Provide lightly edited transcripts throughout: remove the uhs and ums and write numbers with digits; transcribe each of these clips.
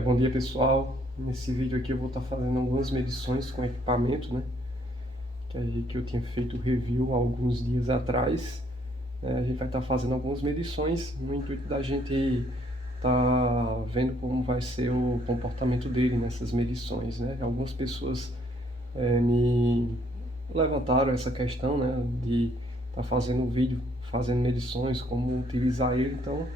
Bom dia, pessoal. Nesse vídeo aqui eu vou estar fazendo algumas medições com equipamento, né? Que eu tinha feito review há alguns dias atrás. A gente vai estar fazendo algumas medições no intuito da gente estar vendo como vai ser o comportamento dele nessas medições, né? Algumas pessoas me levantaram essa questão, né? De estar fazendo um vídeo, fazendo medições, como utilizar ele, então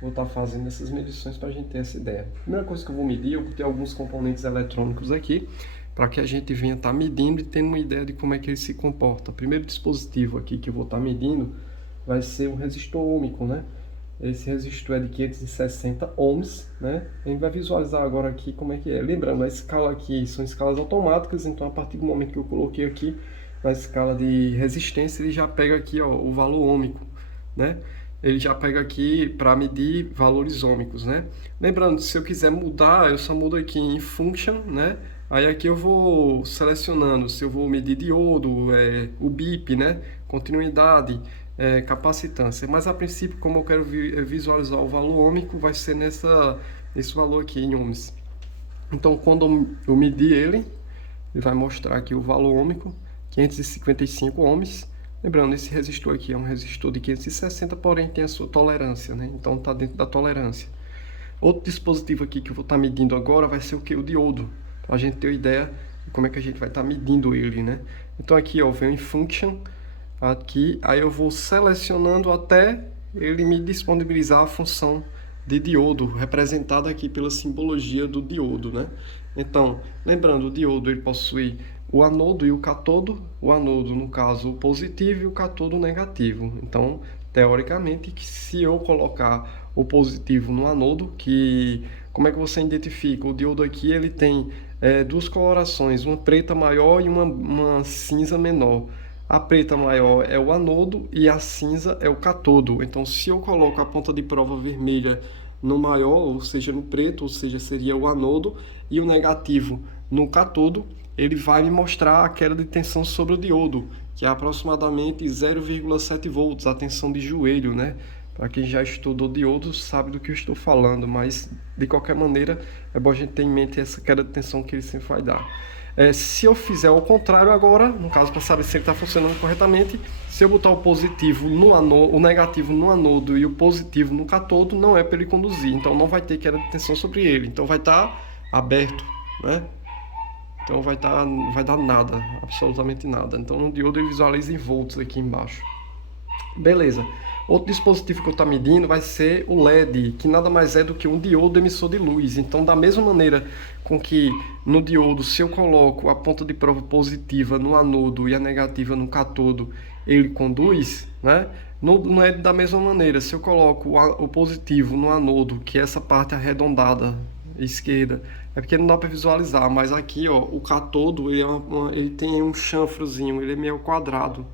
vou estar fazendo essas medições para a gente ter essa ideia. A primeira coisa que eu vou medir, eu vou ter alguns componentes eletrônicos aqui, para que a gente venha estar medindo e tendo uma ideia de como é que ele se comporta. O primeiro dispositivo aqui que eu vou estar medindo vai ser um resistor ôhmico, né? Esse resistor é de 560 ohms, né? A gente vai visualizar agora aqui como é que é. Lembrando, a escala aqui são escalas automáticas, então a partir do momento que eu coloquei aqui na escala de resistência, ele já pega aqui, ó, o valor ôhmico, né? Ele já pega aqui para medir valores ôhmicos, né? Lembrando, se eu quiser mudar, eu só mudo aqui em Function, né? Aí aqui eu vou selecionando se eu vou medir diodo, o BIP, né? Continuidade, capacitância. Mas a princípio, como eu quero visualizar o valor ôhmico, vai ser nesse valor aqui em ohms. Então, quando eu medir ele vai mostrar aqui o valor ôhmico, 555 ohms. Lembrando, esse resistor aqui é um resistor de 560, porém tem a sua tolerância, né? Então está dentro da tolerância. Outro dispositivo aqui que eu vou estar medindo agora vai ser o que? O diodo, para a gente ter uma ideia de como é que a gente vai estar medindo ele, né? Então aqui, ó, vem em Function, aqui, aí eu vou selecionando até ele me disponibilizar a função de diodo, representada aqui pela simbologia do diodo, né? Então, lembrando, o diodo ele possui o anodo e o catodo. O anodo, no caso, o positivo e o catodo o negativo. Então, teoricamente, que se eu colocar o positivo no anodo, como é que você identifica? O diodo aqui ele tem duas colorações, uma preta maior e uma cinza menor. A preta maior é o anodo e a cinza é o catodo. Então, se eu coloco a ponta de prova vermelha no maior, ou seja, no preto, ou seja, seria o anodo, e o negativo no catodo, ele vai me mostrar a queda de tensão sobre o diodo, que é aproximadamente 0,7 volts, a tensão de joelho, né? Para quem já estudou diodo sabe do que eu estou falando, mas de qualquer maneira é bom a gente ter em mente essa queda de tensão que ele sempre vai dar. Se eu fizer o contrário agora, no caso para saber se ele está funcionando corretamente, se eu botar o positivo no anodo, o negativo no anodo e o positivo no catodo, não é para ele conduzir, então não vai ter queda de tensão sobre ele, então vai estar aberto, né? Então vai dar nada, absolutamente nada. Então no diodo ele visualiza em volts aqui embaixo. Beleza. Outro dispositivo que eu estou medindo vai ser o LED, que nada mais é do que um diodo emissor de luz. Então, da mesma maneira com que no diodo, se eu coloco a ponta de prova positiva no anodo e a negativa no catodo, ele conduz, né? No LED da mesma maneira, se eu coloco o positivo no anodo, que é essa parte arredondada esquerda, é porque não dá para visualizar, mas aqui, ó, o catodo ele tem um chanfrozinho, ele é meio quadrado,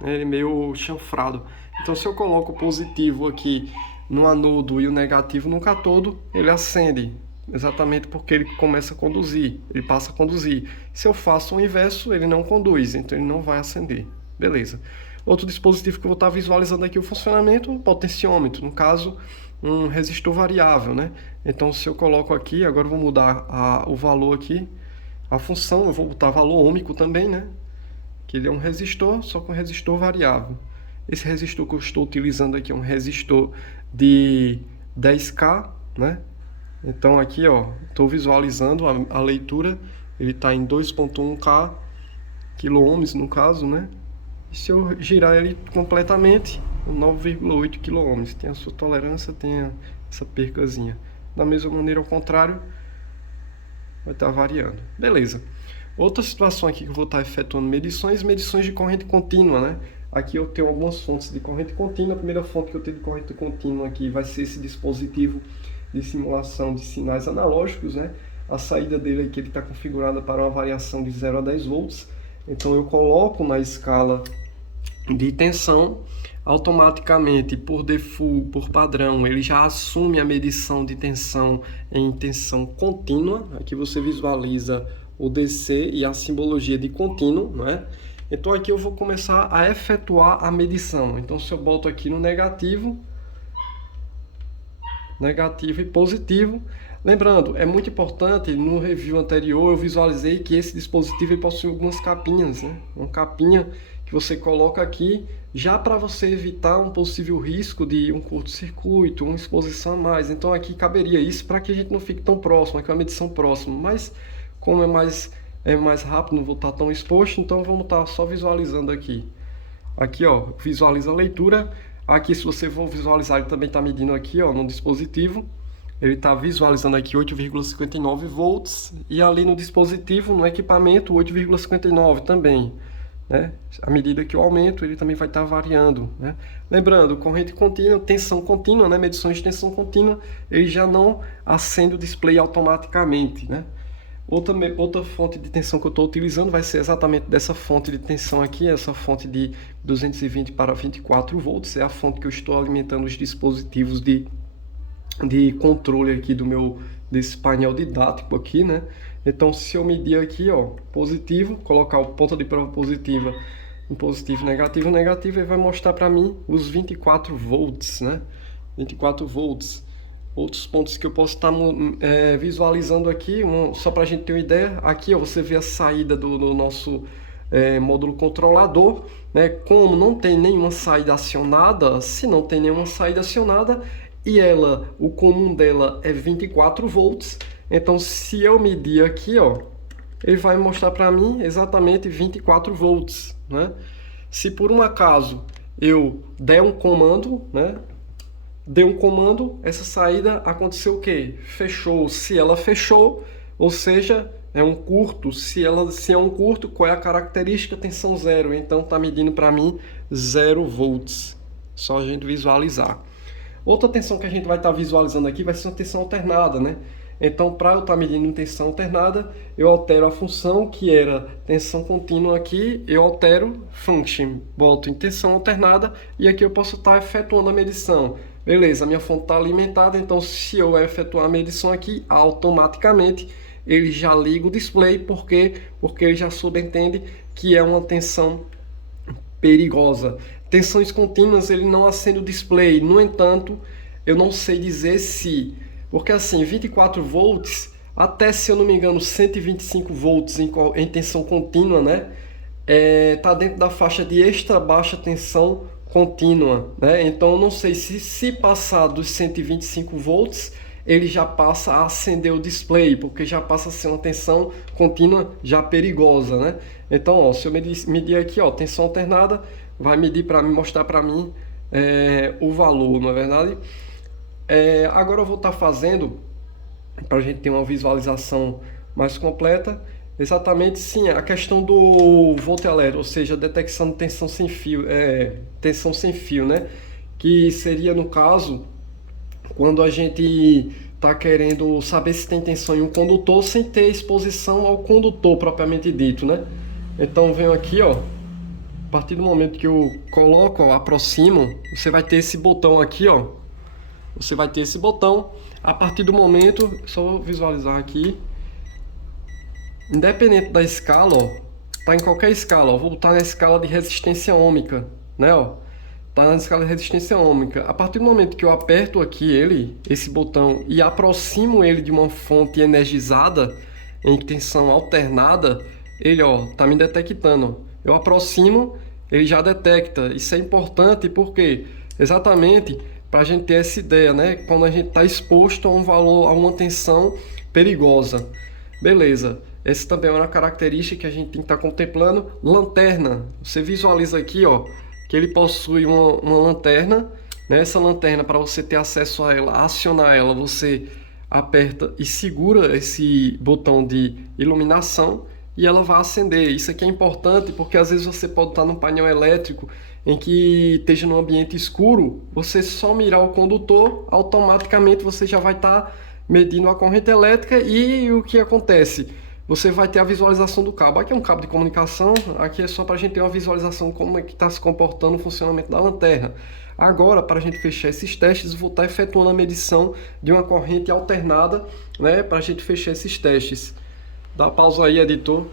né? Ele é meio chanfrado. Então, se eu coloco o positivo aqui no anodo e o negativo no catodo, ele acende, exatamente porque ele começa a conduzir, ele passa a conduzir. Se eu faço o inverso, ele não conduz, então ele não vai acender. Beleza. Outro dispositivo que eu vou estar visualizando aqui o funcionamento, um potenciômetro, no caso, um resistor variável, né? Então, se eu coloco aqui, agora eu vou mudar o valor aqui, a função, eu vou botar valor ôhmico também, né? Que ele é um resistor, só com resistor variável. Esse resistor que eu estou utilizando aqui é um resistor de 10K, né? Então aqui, ó, estou visualizando a leitura, ele está em 2.1K kΩ no caso, né? E se eu girar ele completamente, 9,8 kΩ. Tem a sua tolerância, tem essa percazinha. Da mesma maneira, ao contrário, vai estar variando. Beleza. Outra situação aqui que eu vou estar efetuando medições de corrente contínua, né? Aqui eu tenho algumas fontes de corrente contínua. A primeira fonte que eu tenho de corrente contínua aqui vai ser esse dispositivo de simulação de sinais analógicos, né? A saída dele aqui está configurada para uma variação de 0 a 10 volts. Então eu coloco na escala de tensão, automaticamente, por default, por padrão, ele já assume a medição de tensão em tensão contínua. Aqui você visualiza o DC e a simbologia de contínuo, não é? Então aqui eu vou começar a efetuar a medição. Então se eu boto aqui no negativo e positivo, Lembrando, é muito importante, no review anterior eu visualizei que esse dispositivo ele possui algumas capinhas, né? Uma capinha que você coloca aqui já para você evitar um possível risco de um curto-circuito, uma exposição a mais. Então aqui caberia isso para que a gente não fique tão próximo, aqui é uma medição próxima, mas como é mais rápido, não vou estar tão exposto, então vamos estar só visualizando aqui. Aqui, ó, visualiza a leitura. Aqui, se você for visualizar, ele também está medindo aqui, ó, no dispositivo. Ele está visualizando aqui 8,59 volts e ali no dispositivo, no equipamento, 8,59 também, né? À medida que eu aumento, ele também vai estar variando, né? Lembrando, corrente contínua, tensão contínua, né? Medições de tensão contínua, ele já não acende o display automaticamente, né? Outra fonte de tensão que eu estou utilizando vai ser exatamente dessa fonte de tensão aqui, essa fonte de 220 para 24 volts, é a fonte que eu estou alimentando os dispositivos de controle aqui desse painel didático aqui, né? Então, se eu medir aqui, ó, positivo, colocar o ponto de prova positiva em positivo, negativo, negativo, ele vai mostrar para mim os 24 volts, né? 24 volts. Outros pontos que eu posso estar visualizando aqui, só para a gente ter uma ideia, aqui ó, você vê a saída do nosso módulo controlador, né? Como não tem nenhuma saída acionada, se não tem nenhuma saída acionada e o comum dela é 24 volts, então se eu medir aqui, ó, ele vai mostrar para mim exatamente 24 volts, né? Se por um acaso eu der um comando, né? Deu um comando, essa saída aconteceu o quê? Fechou. Se ela fechou, ou seja, é um curto. Se é um curto, qual é a característica? Tensão zero. Então está medindo para mim 0 volts. Só a gente visualizar. Outra tensão que a gente vai estar visualizando aqui vai ser uma tensão alternada, né? Então, para eu estar medindo tensão alternada, eu altero a função que era tensão contínua aqui, eu altero function, boto em tensão alternada e aqui eu posso estar efetuando a medição. Beleza, minha fonte está alimentada, então se eu efetuar a medição aqui, automaticamente ele já liga o display, porque ele já subentende que é uma tensão perigosa. Tensões contínuas ele não acende o display, no entanto, eu não sei dizer se, porque assim, 24 volts, até se eu não me engano 125 volts em tensão contínua, né? Tá dentro da faixa de extra baixa tensão contínua, né? Então eu não sei se passar dos 125 volts ele já passa a acender o display, porque já passa a ser uma tensão contínua já perigosa, né? Então, ó, se eu medir aqui, ó, tensão alternada, vai medir para mim, mostrar para mim o valor, não é verdade? Agora eu vou estar fazendo, para a gente ter uma visualização mais completa, exatamente sim, a questão do volt-alerta, ou seja, detecção de tensão sem fio, né? Que seria, no caso, quando a gente está querendo saber se tem tensão em um condutor sem ter exposição ao condutor propriamente dito, né? Então venho aqui, ó, a partir do momento que eu coloco, ó, aproximo, você vai ter esse botão aqui, ó. Você vai ter esse botão, a partir do momento, só vou visualizar aqui, independente da escala, ó, tá em qualquer escala, ó, vou botar na escala de resistência ôhmica, né, ó, tá na escala de resistência ôhmica. A partir do momento que eu aperto aqui esse botão e aproximo ele de uma fonte energizada em tensão alternada, ele, ó, tá me detectando. Eu aproximo, ele já detecta. Isso é importante porque exatamente para a gente ter essa ideia, né? Quando a gente está exposto a um valor, a uma tensão perigosa. Beleza. Essa também é uma característica que a gente tem que estar contemplando. Lanterna. Você visualiza aqui, ó, que ele possui uma lanterna, né? Essa lanterna, para você ter acesso a ela, acionar ela, você aperta e segura esse botão de iluminação e ela vai acender. Isso aqui é importante porque às vezes você pode estar num painel elétrico em que esteja num ambiente escuro, você só mirar o condutor, automaticamente você já vai estar medindo a corrente elétrica e o que acontece? Você vai ter a visualização do cabo. Aqui é um cabo de comunicação, aqui é só para a gente ter uma visualização de como é que está se comportando o funcionamento da lanterna. Agora, para a gente fechar esses testes, eu vou estar efetuando a medição de uma corrente alternada, né, para a gente fechar esses testes. Dá pausa aí, editor.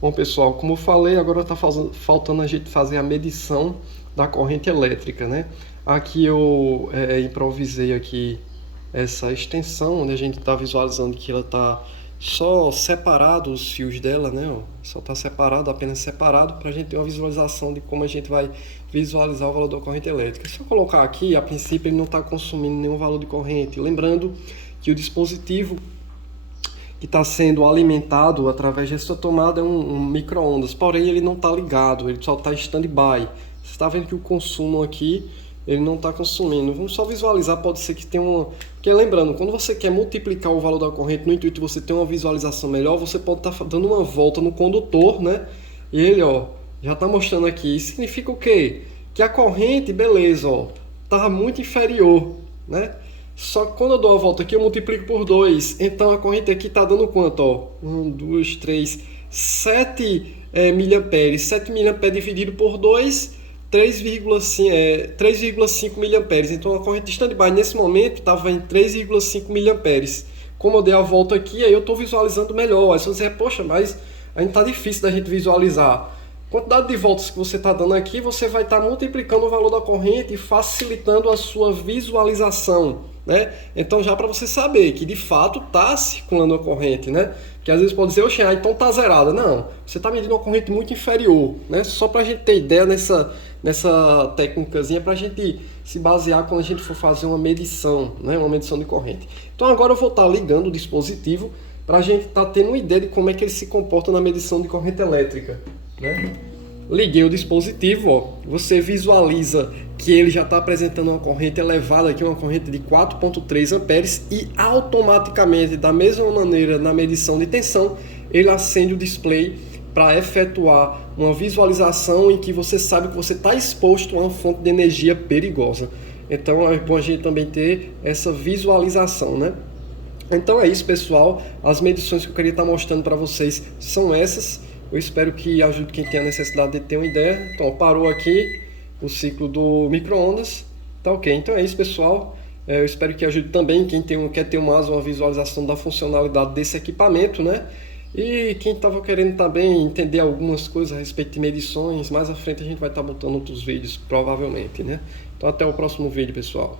Bom, pessoal, como eu falei, agora está faltando a gente fazer a medição da corrente elétrica, né? Aqui eu improvisei aqui essa extensão, onde a gente está visualizando que ela está só separado os fios dela, né? Ó, só está separado, apenas separado, para a gente ter uma visualização de como a gente vai visualizar o valor da corrente elétrica. Se eu colocar aqui, a princípio ele não está consumindo nenhum valor de corrente. Lembrando que o dispositivo que está sendo alimentado através dessa tomada é um micro-ondas, porém ele não está ligado, ele só está em stand-by. Você está vendo que o consumo aqui ele não está consumindo. Vamos só visualizar, pode ser que tenha uma... Porque lembrando, quando você quer multiplicar o valor da corrente no intuito de você ter uma visualização melhor, você pode estar dando uma volta no condutor, né? E ele, ó, já está mostrando aqui. Isso significa o quê? Que a corrente, beleza, ó, está muito inferior, né? Só que quando eu dou a volta aqui, eu multiplico por 2. Então a corrente aqui está dando quanto? Ó? 1, 2, 3, 7 miliamperes. 7 miliamperes dividido por 2, 3,5 miliamperes. Então a corrente de stand-by nesse momento estava em 3,5 miliamperes. Como eu dei a volta aqui, aí eu estou visualizando melhor. Aí você vai dizer, poxa, mas ainda está difícil da gente visualizar. Quantidade de voltas que você está dando aqui, você vai estar multiplicando o valor da corrente e facilitando a sua visualização, né? Então já para você saber que de fato está circulando a corrente, né? Que às vezes pode dizer, oxe, então está zerada. Não, você está medindo uma corrente muito inferior, né? Só para a gente ter ideia nessa técnicazinha, para a gente se basear quando a gente for fazer uma medição, né? Uma medição de corrente. Então agora eu vou estar ligando o dispositivo para a gente estar tendo uma ideia de como é que ele se comporta na medição de corrente elétrica, né? Liguei o dispositivo, ó, você visualiza que ele já está apresentando uma corrente elevada aqui, uma corrente de 4,3 amperes, e automaticamente, da mesma maneira na medição de tensão, ele acende o display para efetuar uma visualização em que você sabe que você está exposto a uma fonte de energia perigosa. Então é bom a gente também ter essa visualização, né? Então é isso, pessoal. As medições que eu queria estar mostrando para vocês são essas. Eu espero que ajude quem tem a necessidade de ter uma ideia. Então, parou aqui o ciclo do micro-ondas. Tá ok. Então é isso, pessoal. Eu espero que ajude também quem quer ter mais uma visualização da funcionalidade desse equipamento, né? E quem estava querendo também entender algumas coisas a respeito de medições, mais à frente a gente vai estar botando outros vídeos, provavelmente, né? Então até o próximo vídeo, pessoal.